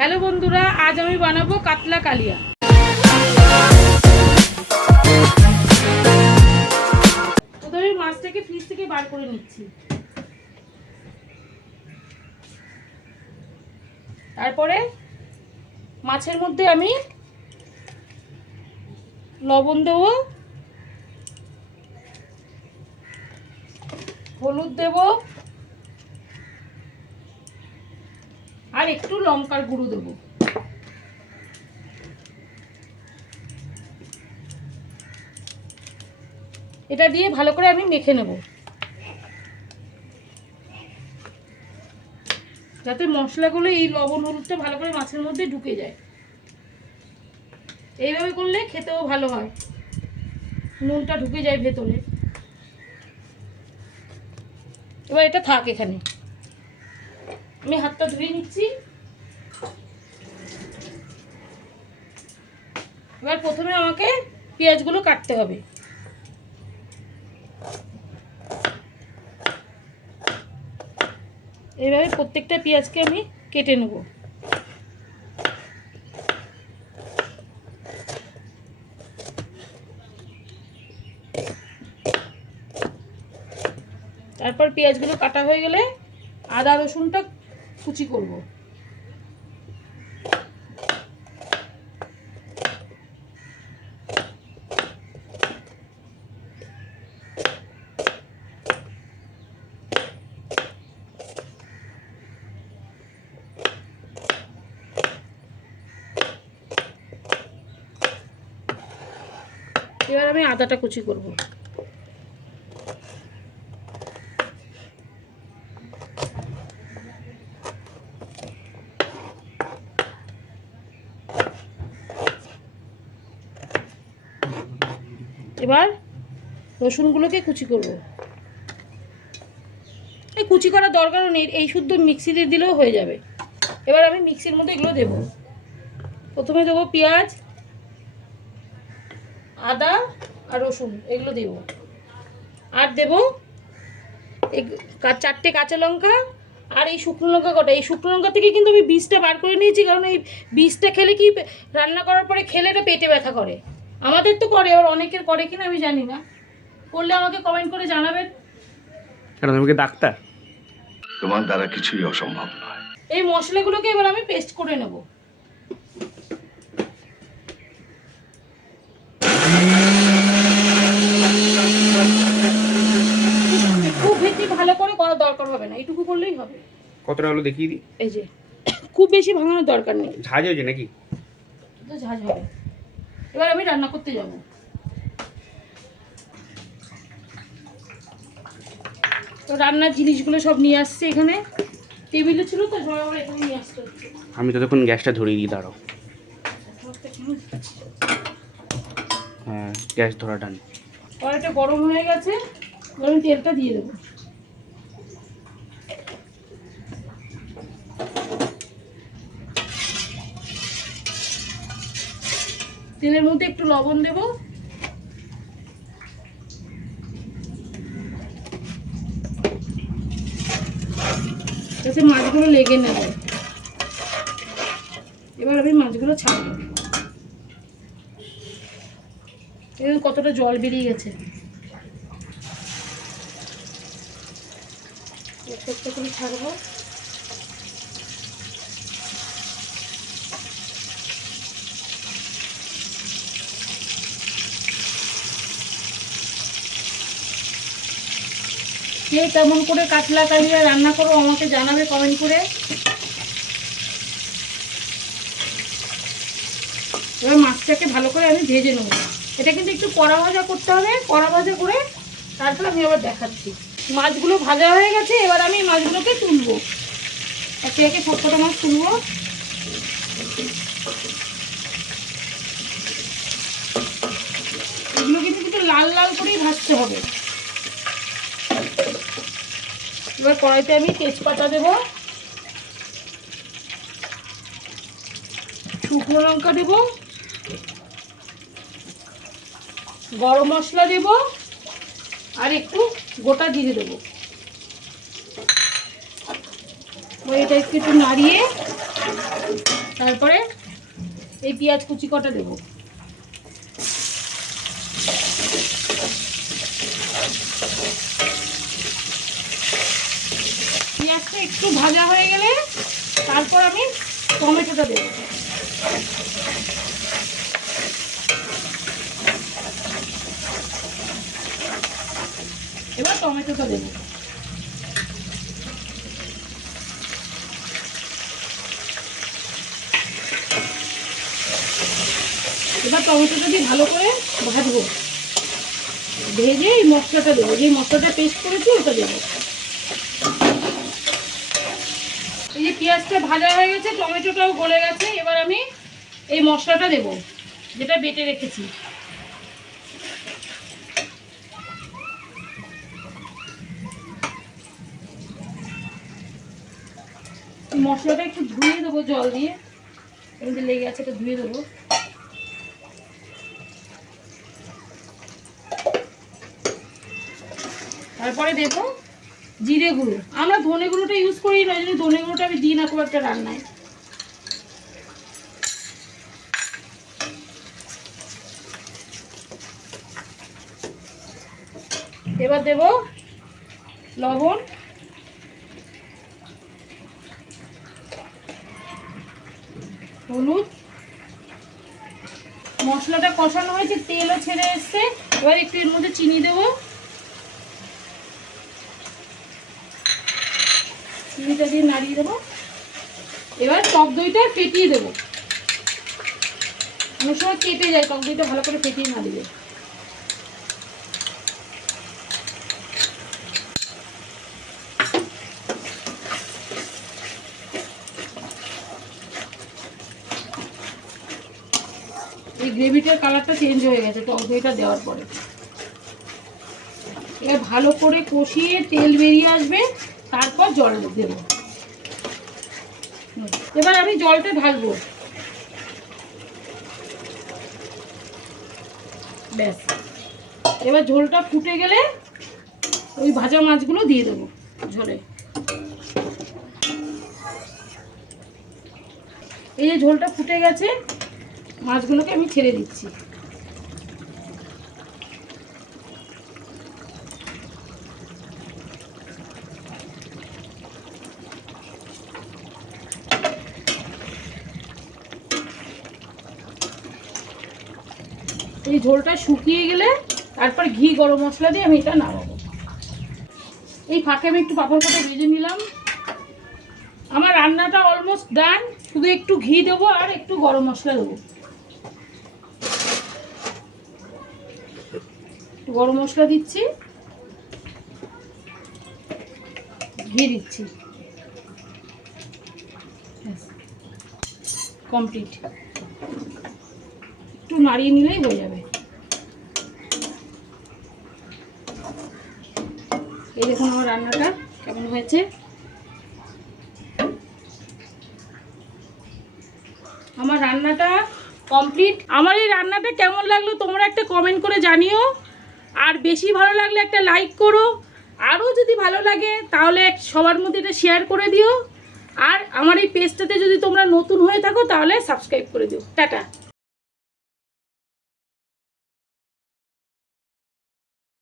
Hello বন্ধুরা, আজ আমি বানাবো কাতলা কালিয়া। প্রথমে মাছটাকে ফ্রিজ থেকে বার করে নিচ্ছি। তারপরে মাছের মধ্যে আমি লবণ দেব, হলুদ দেব আর একটু লঙ্কার গুঁড়ো দেবো। এটা দিয়ে ভালো করে আমি মেখে নেব, যাতে মশলাগুলো এই লবণ হলুদটা ভালো করে মাছের মধ্যে ঢুকে যায়। এইভাবে করলে খেতেও ভালো হয়, নুনটা ঢুকে যায় ভেতরে। এবার এটা থাক এখানে, আমি হাতটা ধুয়ে নিচ্ছি। এবার প্রথমে আমাকে পেঁয়াজগুলো কাটতে হবে। এইভাবে প্রত্যেকটা পেঁয়াজকে আমি কেটে নেব। তারপর পেঁয়াজগুলো কাটা হয়ে গেলে আদা রসুনটা কুচি করব। এবার আমি আদাটা কুচি করব। এবার রসুনগুলোকে কুচি করব। এই কুচি করার দরকারও নেই, এই শুদ্ধ মিক্সিতে দিলেও হয়ে যাবে। এবার আমি মিক্সির মধ্যে এগুলো দেব। প্রথমে দেবো পেঁয়াজ, আদা আর রসুন, এগুলো দেব। আর দেব চারটে কাঁচা লঙ্কা আর এই শুকনো লঙ্কা কটা। এই শুকনো লঙ্কা থেকে কিন্তু আমি বীজটা বার করে নিয়েছি, কারণ এই বীজটা খেলে কি রান্না করার পরে খেলে এটা পেটে ব্যথা করে। আমাদের তো করে, আবার অনেকের করে কিনা আমি জানি না। করলে আমাকে কমেন্ট করে জানাবেন। কারণ তুমি কি ডাক্তার? তোমার দ্বারা কিছুই অসম্ভব নয়। এই মশলাগুলোকে এবার আমি পেস্ট করে নেব। খুব বেশি ভালো করে করার দরকার হবে না, এইটুকু করলেই হবে। কতটা হলো দেখিয়ে দিই। এই যে, খুব বেশি ভাঙানোর দরকার নেই। ঝাঁজ হয়েছে নাকি? তো ঝাঁঝ হবে। এবার আমি রান্না করতে যাব। তো রান্নার জিনিসগুলো সব নিয়ে আসছে এখানে। টেবিলে ছিল তো, সবাই আবার এখানে নিয়ে আসতে হচ্ছে। আমি ততক্ষণ গ্যাসটা ধরিয়ে দিই, দাঁড়াও। হ্যাঁ, গ্যাস ধরা টান। কড়াইটা গরম হয়ে গেছে, এবার আমি তেলটা দিয়ে দেবো। তেলের মধ্যে একটু লবণ দেব, যাতে মাছগুলো লেগে না যায়। এবার আমি মাছগুলো ছাড়বো। এবার কতটা জল বেরিয়ে গেছে, একটা একটা করে ছাড়বো। কে কেমন করে কাতলা কালিয়া রান্না করো আমাকে জানাবে কমেন্ট করে। এবার মাছটাকে ভালো করে আমি ভেজে নেবো। এটা কিন্তু একটু কড়া ভাজা করতে হবে, কড়া ভাজা করে তারপর আমি আবার দেখাচ্ছি। মাছগুলো ভাজা হয়ে গেছে, এবার আমি মাছগুলোকে তুলবো। একে একে সবকটা মাছ তুলবো। এগুলো কিন্তু একটু লাল লাল করেই ভাজতে হবে। এবার কড়াইতে আমি তেজপাতা দেব, শুকনো লঙ্কা দেব, গরম মশলা দেব আর একটু গোটা জিরে দেবো। এটা একটু নাড়িয়ে তারপরে এই পেঁয়াজ কুচি কটা দেবো। পেঁয়াজটা একটু ভাজা হয়ে গেলে তারপর আমি টমেটোটা দেবো। এবার টমেটোটা দেবো। এবার টমেটোটা দিয়ে ভালো করে ভাজবো, ভেজে এই মশলাটা দেবো, যে মশলাটা পেস্ট করেছি ওটা দেবো। এই যে পেঁয়াজটা ভাজা হয়ে গেছে, টমেটোটাও গলে গেছে, এবার আমি এই মশলাটা দেবো যেটা বেটে রেখেছি। মশলাটা একটু ধুয়ে দেবো জল দিয়ে, এমনি লেগে আছে, এটা ধুয়ে দেবো। তারপরে দেবো জিরে গুঁড়ো। আমরা ধনে গুঁড়োটা ইউজ করি না, যদি ধনে গুঁড়োটা আমি দিই না খুব একটা রান্নায়। এবার দেব লবণ, হলুদ। মশলাটা কষানো হয়েছে, তেলও ছেড়ে এসছে, এবার একটু এর মধ্যে চিনি দেবো। চিনিটা দিয়ে নাড়িয়ে দেবো। এবার টক দইটা ফেটিয়ে দেবো, অনেক সময় কেটে যায়, টক দইটা ভালো করে ফেটিয়ে না দিলে। এই গ্রেভিটার কালারটা চেঞ্জ হয়ে গেছে টক দইটা দেওয়ার পরে। এবার ভালো করে কষিয়ে তেল বেরিয়ে আসবে, তারপর জল দেবো। এবার আমি জলটা ঢালবো, ব্যাস। এবার ঝোলটা ফুটে গেলে ওই ভাজা মাছগুলো দিয়ে দেবো ঝোলে। এই যে ঝোলটা ফুটে গেছে, মাছগুলোকে আমি ছেড়ে দিচ্ছি। এই ঝোলটা শুকিয়ে গেলে তারপর ঘি গরম মশলা দিয়ে আমি এটা নামাবো। এই ফাঁকে আমি একটু পাঁপড় কাটা ভেজে নিলাম। আমার রান্নাটা অলমোস্ট ডান, শুধু একটু ঘি দেবো আর একটু গরম মশলা দেবো। একটু গরম মশলা দিচ্ছি, ঘি দিচ্ছি, কমপ্লিট। একটু নাড়িয়ে নিলেই হয়ে যাবে। এই দেখুন আমার রান্নাটা কেমন হয়েছে। আমার রান্নাটা কমপ্লিট। আমার এই রান্নাটা কেমন লাগলো তোমরা একটা কমেন্ট করে জানিও, আর বেশি ভালো লাগলে একটা লাইক করো, আরও যদি ভালো লাগে তাহলে সবার মধ্যে এটা শেয়ার করে দিও। আর আমার এই পেজটাতে যদি তোমরা নতুন হয়ে থাকো তাহলে সাবস্ক্রাইব করে দিও। টাটা।